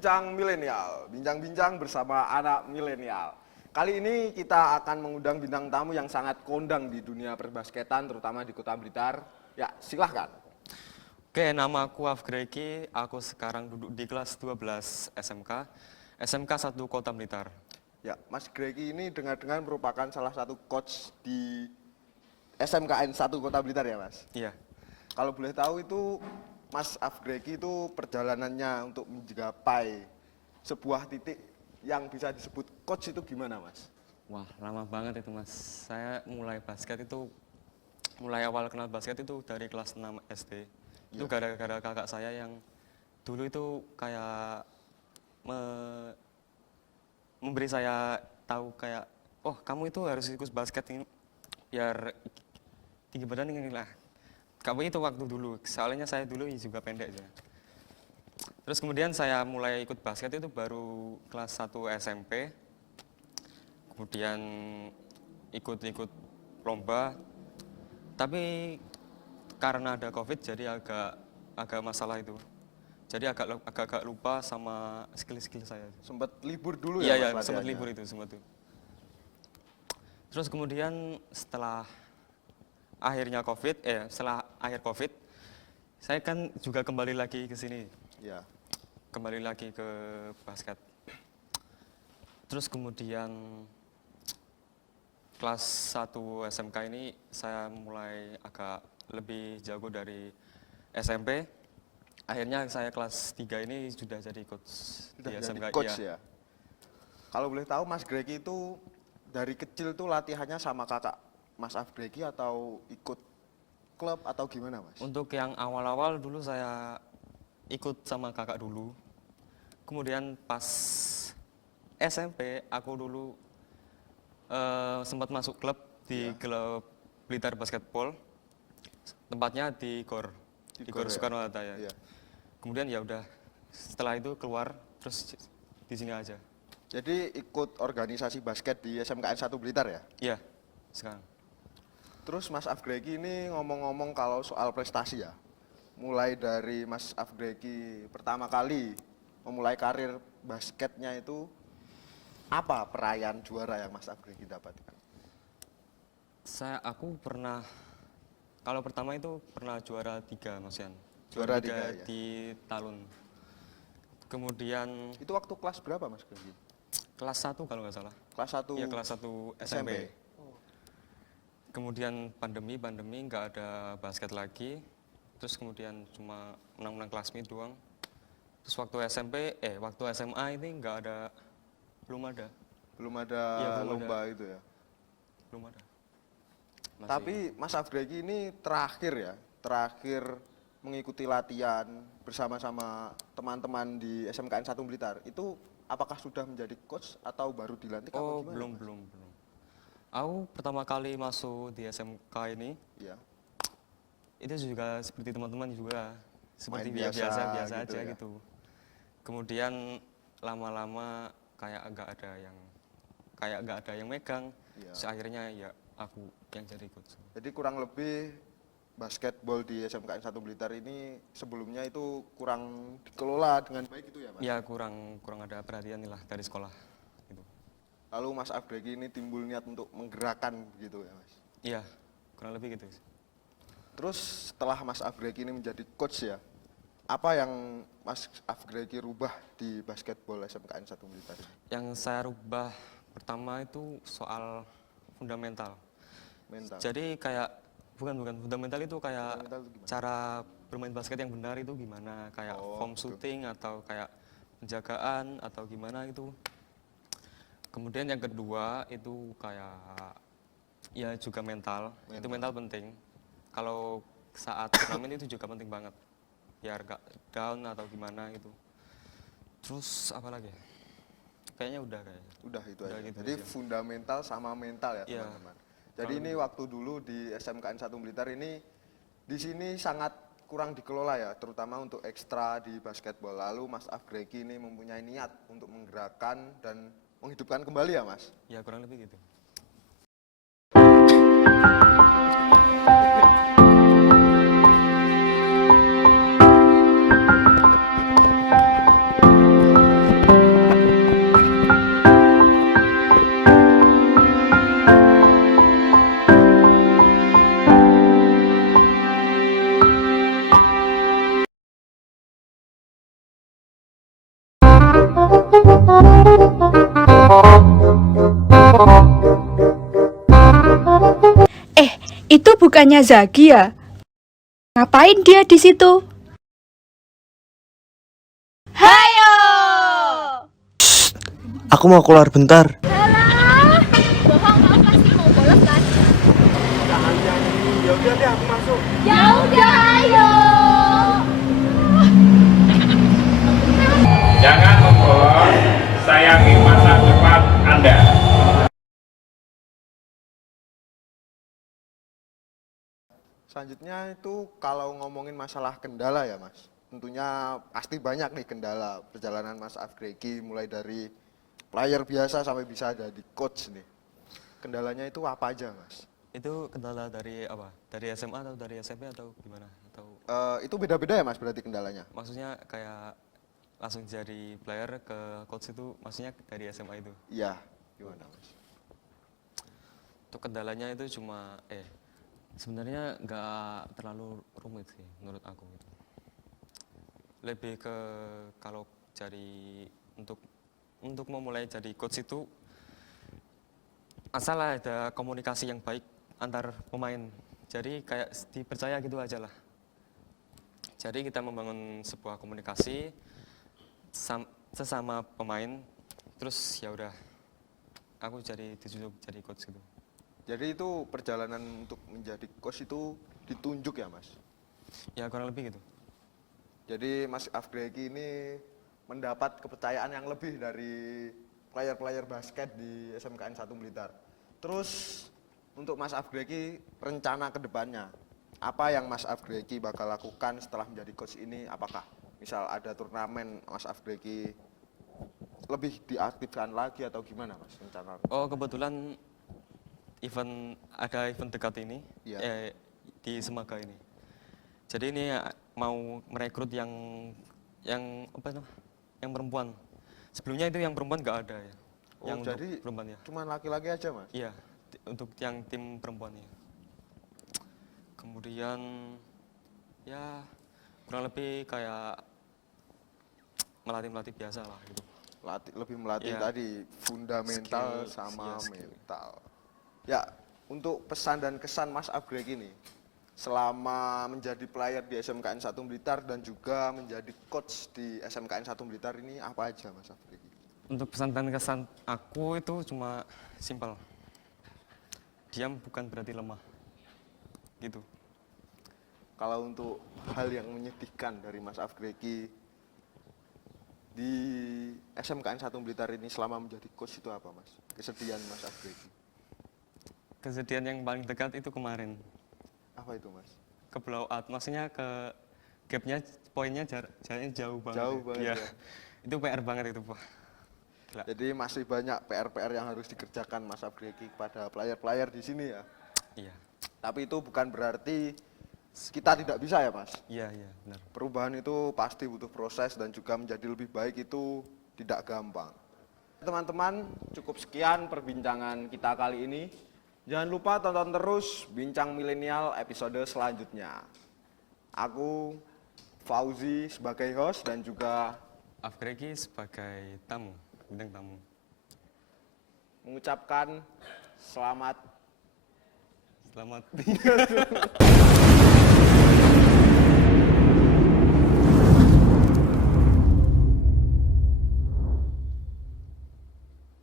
Bincang Milenial, bincang-bincang bersama anak milenial. Kali ini kita akan mengundang bintang tamu yang sangat kondang di dunia perbasketan, terutama di Kota Blitar. Ya, silahkan. Oke, nama aku Afgreki, aku sekarang duduk di kelas 12 SMK 1 Kota Blitar. Ya, Mas Greki ini dengar-dengar merupakan salah satu coach di SMKN 1 Kota Blitar ya, Mas? Iya. Kalau boleh tahu itu Mas Afgreki itu perjalanannya untuk mencapai sebuah titik yang bisa disebut coach itu gimana, Mas? Wah, lama banget itu, Mas. Saya mulai awal kenal basket itu dari kelas 6 SD. Itu gara-gara kakak saya yang dulu itu kayak memberi saya tahu kayak, oh kamu itu harus ikut basket ini biar tinggi badan ini lah. Kamu itu waktu dulu, soalnya saya dulu juga pendek aja. Terus kemudian saya mulai ikut basket itu baru kelas 1 SMP. Kemudian ikut lomba. Tapi karena ada Covid jadi agak masalah itu. Jadi agak lupa sama skill-skill saya. Sempat libur dulu ya? Iya, sempat libur itu semua tuh. Terus kemudian setelah akhir Covid, saya kan juga kembali lagi ke sini. Ya. Kembali lagi ke basket. Terus kemudian kelas 1 SMK ini saya mulai agak lebih jago dari SMP. Akhirnya saya kelas 3 ini sudah jadi coach di SMK. Coach ya. Kalau boleh tahu Mas Greki itu dari kecil tuh latihannya sama kakak Mas Afgreki atau ikut klub atau gimana, Mas? Untuk yang awal-awal dulu saya ikut sama kakak dulu. Kemudian pas SMP aku dulu sempat masuk klub di klub Blitar Basketball. Tempatnya di GOR Soekarno-Hatta ya. Iya. Kemudian ya udah setelah itu keluar terus di sini aja. Jadi ikut organisasi basket di SMKN 1 Blitar ya? Iya, sekarang. Terus Mas Afgreki ini ngomong-ngomong kalau soal prestasi ya. Mulai dari Mas Afgreki pertama kali memulai karir basketnya itu, apa perayaan juara yang Mas Afgreki dapatkan? Aku pernah, kalau pertama itu pernah juara 3 Mas Yan. Juara 3 ya? Di Talun. Kemudian itu waktu kelas berapa Mas Afgreki? Kelas 1 kalau nggak salah. Kelas 1? Iya, kelas 1 SMP. Kemudian pandemi nggak ada basket lagi. Terus kemudian cuma menang-menang kelas mid doang. Terus waktu SMA ini belum ada lomba itu ya? Belum ada. Tapi Mas Afgreki ini terakhir mengikuti latihan bersama-sama teman-teman di SMKN 1 Blitar. Itu apakah sudah menjadi coach atau baru dilantik? Oh, belum. Aku pertama kali masuk di SMK ini, ya. Itu juga seperti teman-teman juga, seperti biasa gitu aja ya. Gitu. Kemudian lama-lama kayak nggak ada yang megang, ya. Akhirnya ya aku yang jadi coach. Jadi kurang lebih basketball di SMKN 1 Blitar ini sebelumnya itu kurang dikelola dengan baik itu ya, Mas? Ya, kurang ada perhatian lah dari sekolah. Lalu Mas Afgreki ini timbul niat untuk menggerakkan gitu ya, Mas? Iya, kurang lebih gitu. Terus setelah Mas Afgreki ini menjadi coach ya, apa yang Mas Afgreki rubah di basketball SMKN 1 Blitar? Yang saya rubah pertama itu soal fundamental. Jadi kayak bukan fundamental itu kayak cara bermain basket yang benar itu gimana, kayak form shooting atau kayak penjagaan atau gimana itu. Kemudian yang kedua itu kayak ya juga mental. Itu mental penting. Kalau saat turnamen itu juga penting banget. Biar gak down atau gimana gitu. Terus apa lagi? Kayaknya udah itu aja. Gitu. Jadi fundamental sama mental ya, teman-teman. Jadi ini waktu dulu di SMKN 1 Blitar ini di sini sangat kurang dikelola ya, terutama untuk ekstra di basketball. Lalu Mas Afgreki ini mempunyai niat untuk menggerakkan dan menghidupkan kembali ya, Mas? Ya, kurang lebih gitu. Itu bukannya Zaki ya? Ngapain dia di situ? Hayo! Aku mau keluar bentar. Alah, bohong kamu pasti mau bolos kan? Ya udah deh aku masuk. Ya udah, ayo. Jangan membohong, sayangi masa depan Anda. Selanjutnya itu kalau ngomongin masalah kendala ya Mas. Tentunya pasti banyak nih kendala perjalanan Mas Afgreki mulai dari player biasa sampai bisa jadi coach nih. Kendalanya itu apa aja Mas? Itu kendala dari apa? Dari SMA atau dari SMP atau gimana? Atau Itu beda-beda ya Mas berarti kendalanya? maksudnya kayak langsung jadi player ke coach itu maksudnya dari SMA itu? Iya, gimana Mas? Untuk kendalanya itu cuma sebenarnya nggak terlalu rumit sih menurut aku gitu. Lebih ke kalau jadi untuk memulai jadi coach itu asal ada komunikasi yang baik antar pemain. Jadi kayak dipercaya gitu aja lah. Jadi kita membangun sebuah komunikasi sesama pemain, terus ya udah aku ditunjuk jadi coach gitu. Jadi itu perjalanan untuk menjadi coach itu ditunjuk ya Mas? Ya kurang lebih gitu. Jadi Mas Afgreki ini mendapat kepercayaan yang lebih dari player-player basket di SMKN 1 Blitar. Terus untuk Mas Afgreki rencana ke depannya, apa yang Mas Afgreki bakal lakukan setelah menjadi coach ini? Apakah misal ada turnamen Mas Afgreki lebih diaktifkan lagi atau gimana Mas rencana? Oh kebetulan ada event dekat ini Iya. di Semaga ini. Jadi ini mau merekrut yang apa itu? Yang perempuan. Sebelumnya itu yang perempuan nggak ada ya. Oh, yang jadi untuk perempuan ya. Cuman laki-laki aja Mas? Iya, untuk yang tim perempuan ya. Kemudian ya kurang lebih kayak melatih biasa lah gitu. Lebih melatih Iya. tadi fundamental Skill, sama skill. mental. Ya, untuk pesan dan kesan Mas Afgreki ini selama menjadi player di SMKN 1 Blitar dan juga menjadi coach di SMKN 1 Blitar ini apa aja Mas Afgreki? Untuk pesan dan kesan aku itu cuma simpel. Diam bukan berarti lemah. Gitu. Kalau untuk hal yang menyedihkan dari Mas Afgreki di SMKN 1 Blitar ini selama menjadi coach itu apa Mas? Kesedihan Mas Afgreki. Kejadian yang paling dekat itu kemarin. Apa itu Mas? Ke blowout, maksudnya ke gapnya, poinnya jaraknya jauh banget. Jauh banget Iya. ya. Itu PR banget itu, Pak. Gila. Jadi masih banyak PR-PR yang harus dikerjakan Mas Afgreki kepada player-player di sini ya. Iya. Tapi itu bukan berarti kita tidak bisa ya Mas. Iya, benar. Perubahan itu pasti butuh proses dan juga menjadi lebih baik itu tidak gampang. Teman-teman, cukup sekian perbincangan kita kali ini. Jangan lupa tonton terus Bincang Milenial episode selanjutnya. Aku Fauzi sebagai host dan juga Afgreki sebagai tamu, bintang tamu. mengucapkan selamat Selamat